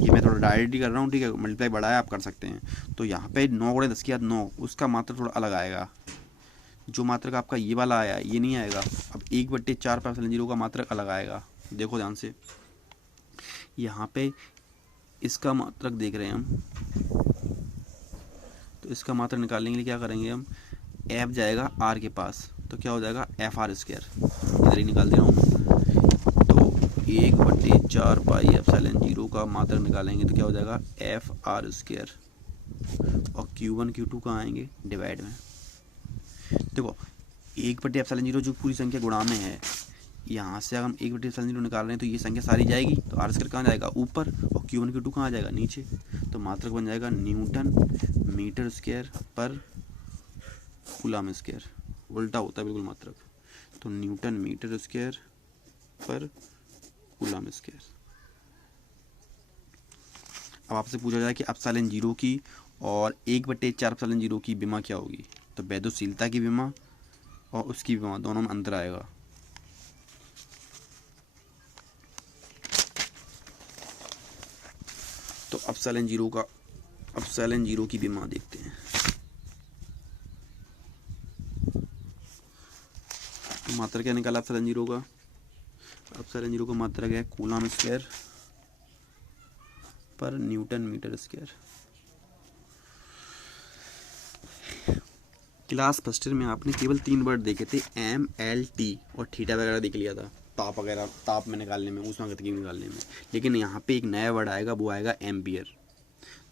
ये मैं थोड़ा डायरेक्ट ही कर रहा हूँ, ठीक है, मल्टीप्लाई बड़ा है आप कर सकते हैं। तो यहाँ पे 9 गुणे 10⁻9 उसका मात्रा थोड़ा अलग आएगा। जो मात्रक आपका ये वाला आया ये नहीं आएगा। अब 1/4 पाई एप्सिलॉन जीरो का मात्रक अलग आएगा। देखो ध्यान से, यहाँ पे इसका मात्रक देख रहे हैं हम। तो इसका मात्रक निकालने के लिए क्या करेंगे हम, एफ जाएगा आर के पास, तो क्या हो जाएगा एफ आर स्क्वायर। इधर ही निकाल दे रहा हूँ। तो 1/4 पाई एप्सिलॉन जीरो का मात्रक निकालेंगे तो क्या हो जाएगा एफ आर स्क्वायर। और Q1 Q2 कहाँ आएंगे, डिवाइड में। देखो 1/एप्सिलॉन जीरो जो पूरी संख्या गुणा में है, यहाँ से अगर हम 1/एप्सिलॉन जीरो निकाल रहे हैं तो ये संख्या सारी जाएगी, तो आर स्क्वायर कहाँ जाएगा ऊपर और Q1 Q2 कहाँ जाएगा नीचे। तो मात्रक बन जाएगा न्यूटन मीटर स्क्वायर पर कूलम स्क्वायर। उल्टा होता है बिल्कुल मात्रक। तो न्यूटन मीटर स्क्वायर पर कूलम स्क्वायर। अब आपसे पूछा जाए कि एप्सिलॉन जीरो की और 1/4 एप्सिलॉन जीरो की विमा क्या होगी, तो वैद्युशीलता की विमा और उसकी विमा दोनों में अंतर आएगा। तो एप्सिलॉन जीरो की विमा देखते हैं। तो मात्रा क्या निकाला एप्सिलॉन जीरो का, एप्सिलॉन जीरो का मात्रा क्या है कूलम स्क्वायर पर newton metre square. Class first year में आपने केवल 3 वर्ड देखे थे, एम एल टी और थीटा वगैरह देख लिया था, ताप वगैरह, ताप में निकालने में, ऊष्मागतिकी में निकालने में। लेकिन यहाँ पे एक नया वर्ड आएगा, वो आएगा एम्पियर।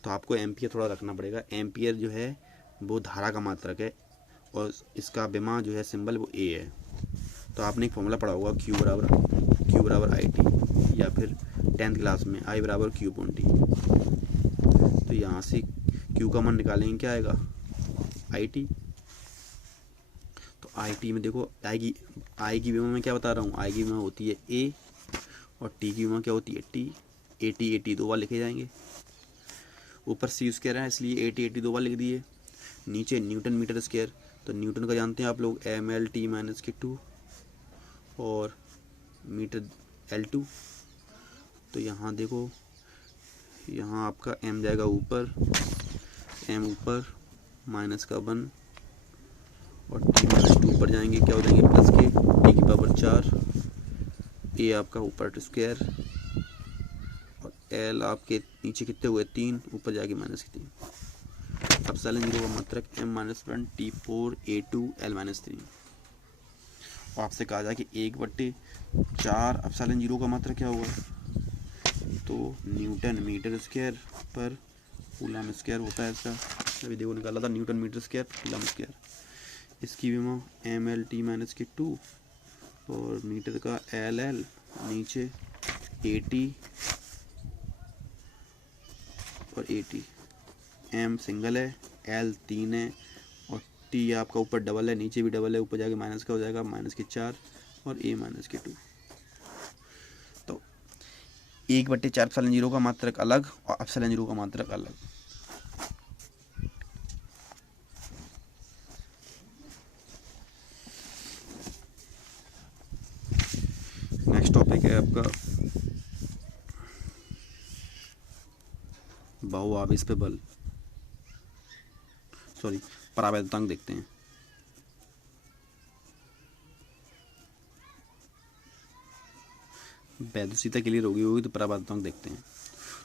तो आपको एम्पियर थोड़ा रखना पड़ेगा। एम्पियर जो है वो धारा का मात्रक है और इसका विमा जो है सिंबल वो ए है। तो आपने एक फॉर्मूला पढ़ा होगा, क्यू बराबर आई टी, या फिर 10th क्लास में आई बराबर क्यू अपॉन टी। तो यहाँ से क्यू का मान निकालेंगे, क्या आएगा, आई टी। तो आई टी में देखो आई की विमा में क्या बता रहा हूँ, आई की विमा होती है ए और टी की विमा क्या होती है टी। ए टी 2 बार लिखे जाएंगे, ऊपर सी स्क्वायर है इसलिए ए टी 2 बार लिख दिए। नीचे न्यूटन मीटर स्क्वायर, तो न्यूटन का जानते हैं आप लोग, एम एल टी माइनस के 2 और मीटर L2। तो यहाँ देखो, यहाँ आपका m जाएगा ऊपर, m ऊपर माइनस का 1 और t माइनस 2 ऊपर जाएंगे, क्या हो जाएंगे प्लस के t की पावर 4। a आपका ऊपर स्क्वायर और l आपके नीचे कितने हुए 3, ऊपर जाएगी माइनस के 3। एप्सिलॉन 0 का मात्रक m-1 T4 A2 L-3। और आपसे कहा जाए कि 1/4 एप्सिलॉन 0 का मात्रक क्या होगा, तो न्यूटन मीटर स्क्वायर पर कूलम स्क्वायर होता है इसका। अभी देखो निकाला था, newton metre square coulomb square. इसकी विमा एम एल टी माइनस के 2 और मीटर का एल एल, नीचे ए टी और ए टी। एम सिंगल है, एल 3 है और टी आपका ऊपर डबल है, नीचे भी डबल है, ऊपर जाके माइनस का हो जाएगा माइनस के 4 और ए माइनस के 2। तो 1/4 एप्सिलॉन 0 का मात्रक अलग और एप्सिलॉन 0 का मात्रक अलग। नेक्स्ट टॉपिक है आपका बहुआवेश पे बल, सॉरी परावैद्युतांक देखते हैं। वैद्युशीलता क्लियर होगी तो परावैद्युतांक देखते हैं।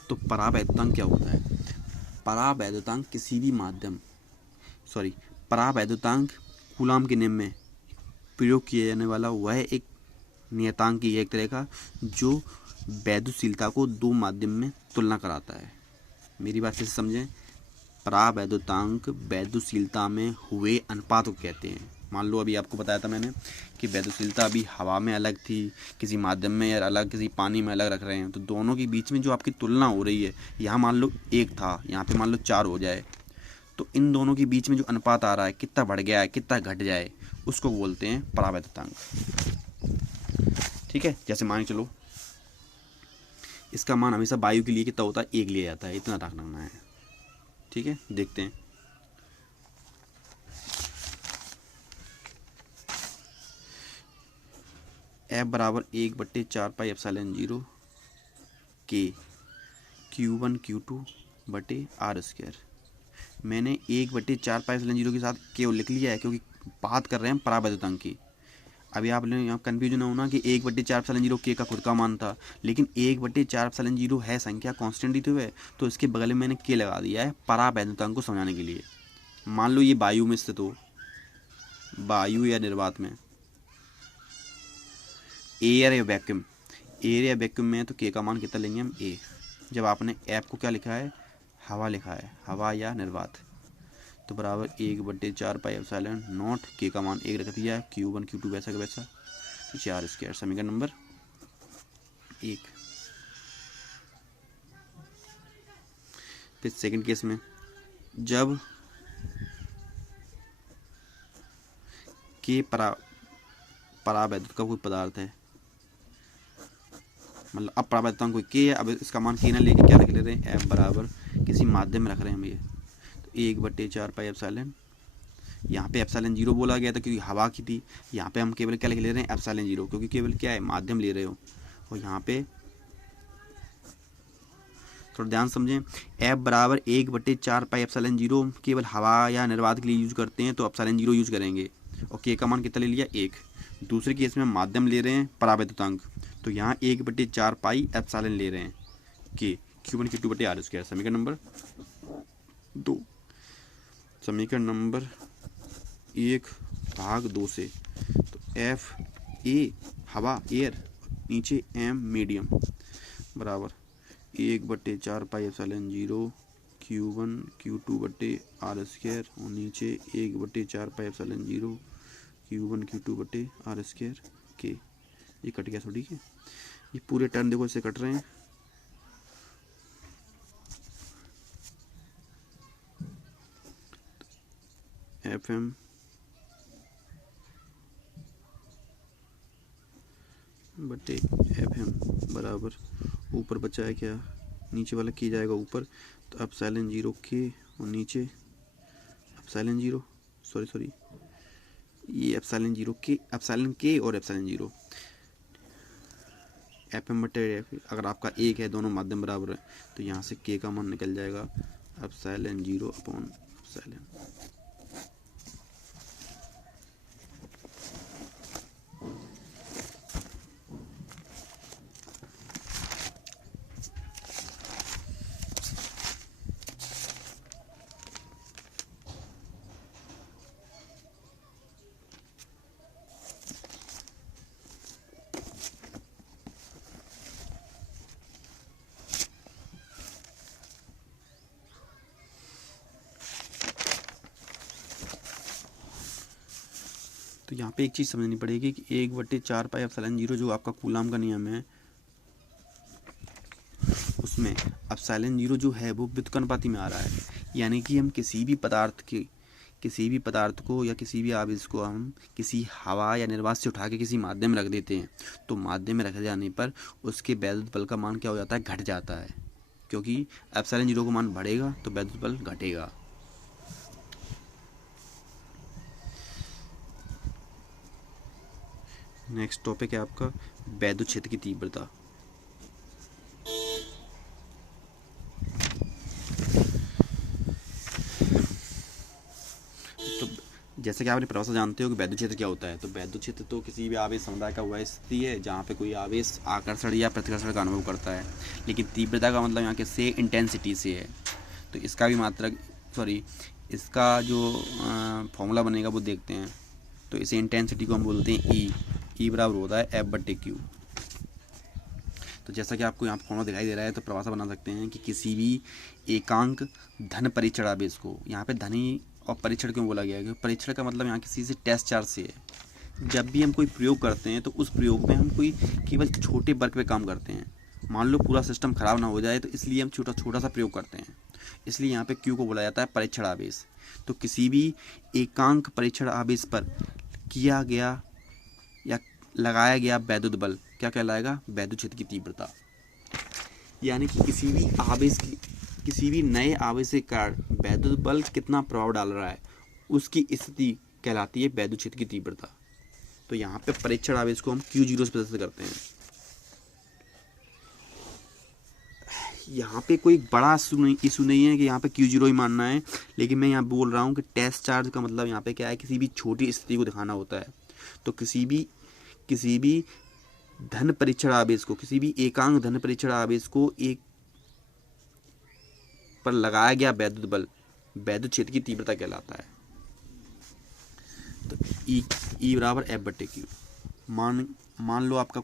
तो परावैद्युतांक क्या होता है, परावैद्युतांक किसी भी माध्यम, परावैद्युतांक कूलॉम के नियम में प्रयोग किया जाने वाला वह एक नियतांक की एक तरह का जो वैद्युशीलता को 2 माध्यम में तुलना कराता है। मेरी बात से समझें, परावैद्युतांक वैद्युशीलता में हुए अनुपात को कहते हैं। मान लो अभी आपको बताया था मैंने कि वैद्युशीलता अभी हवा में अलग थी, किसी माध्यम में या अलग, किसी पानी में अलग रख रहे हैं, तो दोनों के बीच में जो आपकी तुलना हो रही है, यहाँ मान लो 1 था, यहाँ पे मान लो 4 हो जाए, तो इन दोनों के बीच में जो अनुपात आ रहा है, कितना बढ़ गया है कितना घट जाए, उसको बोलते हैं परावैद्युतांक। ठीक है, जैसे मान चलो इसका मान हमेशा वायु के लिए कितना होता है, 1 लिया जाता है, इतना रखना है। ठीक है, देखते हैं। F बराबर 1/4 पाई एप्सिलॉन 0 के Q1 Q2 बटे आर स्क्वायर। मैंने 1/4 पाई एप्सिलॉन 0 के साथ केवल लिख लिया है क्योंकि बात कर रहे हैं परावैद्युतांक की। अभी आप लोग यहाँ कन्फ्यूजन होना कि 1/4 एप्सिलॉन 0 के का खुद का मान था, लेकिन 1/4 एप्सिलॉन 0 है संख्या कांस्टेंट ही तो है, तो इसके बगल में मैंने के लगा दिया है परावैद्युतांक को समझाने के लिए। मान लो ये वायु में स्थित हो, वायु या निर्वात में, एयर या वैक्यूम में, तो के का मान कितना लेंगे हम, ए। जब आपने ऐप को क्या लिखा है, हवा लिखा है, हवा या निर्वात, तो बराबर 1/4 पाई एप्सिलॉन नॉट, के का मान 1 रख दिया है, Q1 Q2 वैसा का वैसा, 4 स्क्वायर। समीकरण नंबर 1। फिर सेकंड केस में, जब के परावैद्युत का कोई पदार्थ है, मतलब अब परावैद्युतांक कोई के है, अब इसका मान के ना लेके क्या रख ले रहे हैं, F बराबर किसी माध्यम में रख रहे हैं हम ये, तो 1/4 पाई एप्सिलॉन, यहाँ पे एप्सिलॉन 0 बोला गया था क्योंकि हवा की थी, यहाँ पे हम केवल क्या लिख ले रहे हैं, एप्सिलॉन 0, क्योंकि केवल क्या है, माध्यम ले रहे हो। और यहाँ पे थोड़ा ध्यान समझें, F बराबर 1/4 पाई एप्सिलॉन 0 केवल हवा या निर्वात के लिए यूज करते हैं, तो एप्सिलॉन 0 यूज करेंगे। और के का मान कितना ले लिया, 1। दूसरे केस में माध्यम ले रहे हैं परावैद्युतांक, तो यहाँ 1/4 पाई एप्सिलॉन ले रहे हैं के Q1 Q2 बटे आर स्क्वायर। समीकरण नंबर 2। समीकरण नंबर 1/2 से, तो F A हवा एयर, नीचे M मीडियम बराबर 1/4πε0 Q1 Q2/r², और नीचे 1/4πε0 Q1 Q2/r², K। ये कट गया, ठीक है। ये पूरे टर्म देखो इससे कट रहे हैं। FM बटे FM बराबर, ऊपर बचा है क्या, नीचे वाला की जाएगा ऊपर, तो ε0 K, और नीचे ε0 सॉरी ये ε0 K, ε और ε0 FM बटे F। अगर आपका एक है, दोनों माध्यम बराबर है, तो यहाँ से K का मान निकल जाएगा ε0/ε। तो यहाँ पे एक चीज़ समझनी पड़ेगी कि 1/4πε0 जो आपका कूलाम का नियम है, उसमें ε0 जो है वो व्युत्क्रमानुपाती में आ रहा है। यानी कि हम किसी भी पदार्थ को या किसी भी आवेश को हम किसी हवा या निर्वात से उठा के किसी माध्यम में रख देते हैं, तो माध्यम में रखे जाने पर उसके वैद्युत बल का मान क्या हो जाता है, घट जाता है, क्योंकि ε0 का मान बढ़ेगा तो वैद्युत बल घटेगा। नेक्स्ट टॉपिक है आपका वैद्युत क्षेत्र की तीव्रता। तो जैसे कि आपने परिभाषा जानते हो कि वैद्युत क्षेत्र क्या होता है, तो वैद्युत क्षेत्र तो किसी भी आवेश समुदाय का वह स्थिति है जहाँ पे कोई आवेश आकर्षण या प्रतिकर्षण का अनुभव करता है। लेकिन तीव्रता का मतलब यहाँ के से इंटेंसिटी से है। तो इसका भी इसका जो फॉर्मूला बनेगा वो देखते हैं। तो इसे इंटेंसिटी को हम बोलते हैं ई बराबर होता है F/Q। तो जैसा कि आपको यहाँ पर फॉर्मूला दिखाई दे रहा है, तो परिभाषा बना सकते हैं कि किसी भी एकांक धन परीक्षण आवेश को, यहाँ पे धनी और परीक्षण क्यों बोला गया है, क्योंकि परीक्षण का मतलब यहाँ किसी से टेस्ट चार्ज से है। जब भी हम कोई प्रयोग करते हैं तो उस प्रयोग में हम कोई केवल छोटे वर्क पे काम करते हैं। मान लो पूरा सिस्टम खराब ना हो जाए, तो इसलिए हम छोटा सा प्रयोग करते हैं। इसलिए यहाँ पे Q को बोला जाता है परीक्षण आवेश। तो किसी भी एकांक परीक्षण आवेश पर किया गया या लगाया गया वैद्युत बल क्या कहलाएगा, वैद्युत क्षेत्र की तीव्रता। यानी कि किसी भी नए आवेश के कारण वैद्युत बल कितना प्रभाव डाल रहा है, उसकी स्थिति कहलाती है वैद्युत क्षेत्र की तीव्रता। तो यहाँ पे परीक्षण आवेश को हम Q0 से प्रदर्शित करते हैं। यहाँ पे कोई बड़ा इशू नहीं है कि यहाँ पे Q0 ही मानना है, लेकिन मैं यहाँ बोल रहा हूँ कि टेस्ट चार्ज का मतलब यहाँ पे क्या है, किसी भी छोटी स्थिति को दिखाना होता है। तो किसी भी धन परीक्षण आवेश को, किसी भी एकांक धन परीक्षण आवेश को एक पर लगाया गया वैद्युत बल वैद्युत क्षेत्र की तीव्रता कहलाता है। तो ई बराबर F/Q। मान लो आपका